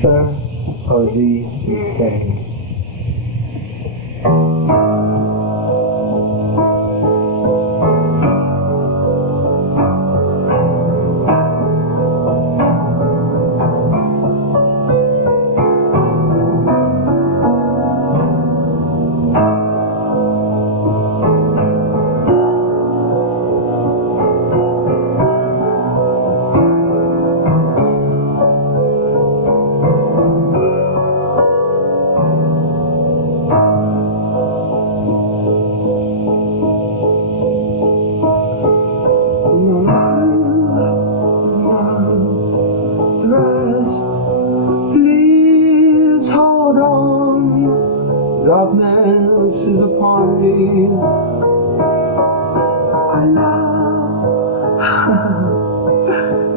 ether of the insane. Darkness is upon me. I now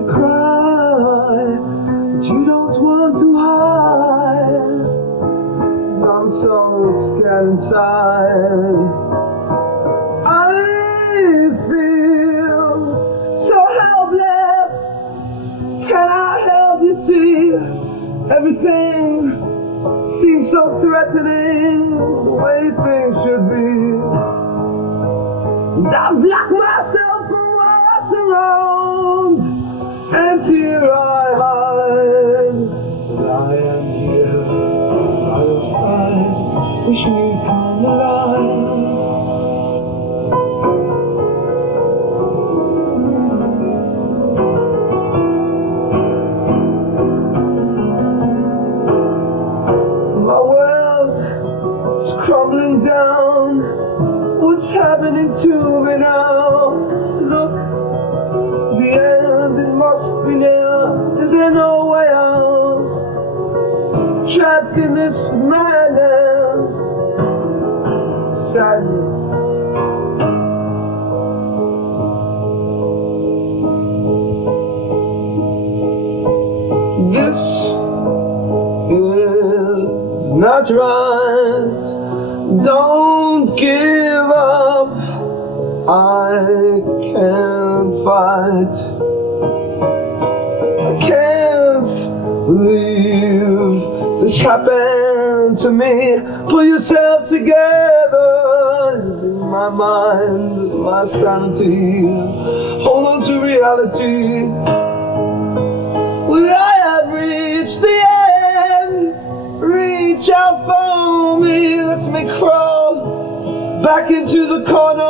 cry, but you don't want to hide. I'm so scared inside. I feel so helpless. Can I help you see everything? Seems so threatening, the way things should be. And I've blocked myself from what's around, and here I hide. But I am here, by your side, wishing you'd come alive. Crumbling down, what's happening to me now? Look, the end, it must be near. Is there no way out? Trapped in this madness, sadness. This is not right. Don't give up, I can't fight. I can't believe this happened to me. Pull yourself together, in my mind, my sanity. Hold on to reality. Well, I have reached the end. Reach out for me, let me crawl back into the corner